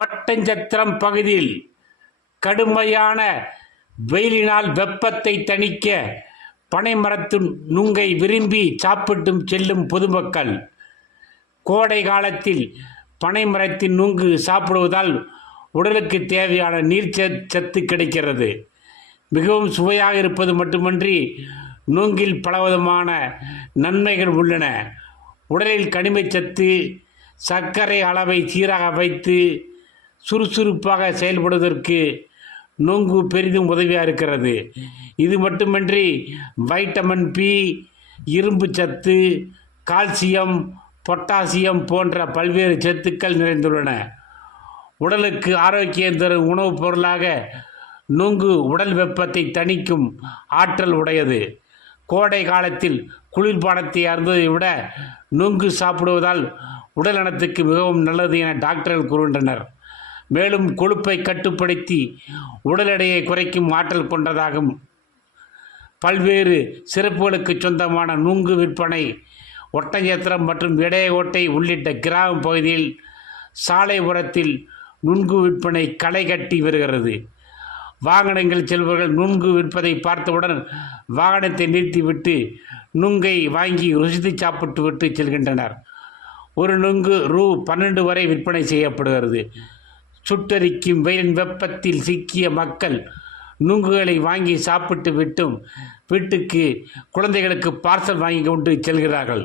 ஒட்டஞ்சத்திரம் பகுதியில் கடுமையான வெயிலினால் வெப்பத்தை தணிக்க பனைமரத்து நுங்கை விரும்பி சாப்பிட்டும் செல்லும் பொதுமக்கள். கோடை காலத்தில் பனைமரத்தின் நுங்கு சாப்பிடுவதால் உடலுக்கு தேவையான நீர்ச்சத்து கிடைக்கிறது. மிகவும் சுவையாக இருப்பது மட்டுமன்றி நுங்கில் பலவிதமான நன்மைகள் உள்ளன. உடலில் கனிமச்சத்து, சர்க்கரை அளவை சீராக வைத்து சுறுசுறுப்பாக செயல்படுவதற்கு நுங்கு பெரிதும் உதவியாக இருக்கிறது. இது மட்டுமின்றி வைட்டமின் பி, இரும்பு சத்து, கால்சியம், பொட்டாசியம் போன்ற பல்வேறு சத்துக்கள் நிறைந்துள்ளன. உடலுக்கு ஆரோக்கியம் தரும் உணவுப் பொருளாக நுங்கு உடல் வெப்பத்தை தணிக்கும் ஆற்றல் உடையது. கோடை காலத்தில் குளிர்பானத்தை அருந்துவதை விட நுங்கு சாப்பிடுவதால் உடல் நலத்துக்கு மிகவும் நல்லது என டாக்டர்கள் கூறுகின்றனர். மேலும் கொழுப்பை கட்டுப்படுத்தி உடல் எடையை குறைக்கும் ஆற்றல் கொண்டதாகும். பல்வேறு சிறப்புகளுக்கு சொந்தமான நுங்கு விற்பனை ஒட்டஞ்சத்திரம் மற்றும் இடையகோட்டை உள்ளிட்ட கிராம பகுதியில் சாலை ஓரத்தில் நுங்கு விற்பனை களை கட்டி வருகிறது. வாகனங்கள் செல்பவர்கள் நுங்கு விற்பதை பார்த்தவுடன் வாகனத்தை நிறுத்திவிட்டு நுங்கை வாங்கி ருசித்து சாப்பிட்டு விட்டு செல்கின்றனர். ஒரு நுங்கு ரூ. 12 வரை விற்பனை செய்யப்படுகிறது. சுட்டரிக்கும் வெயிலின் வெப்பத்தில் சிக்கிய மக்கள் நுங்குகளை வாங்கி சாப்பிட்டு விட்டும் வீட்டுக்கு குழந்தைகளுக்கு பார்சல் வாங்கி கொண்டு செல்கிறார்கள்.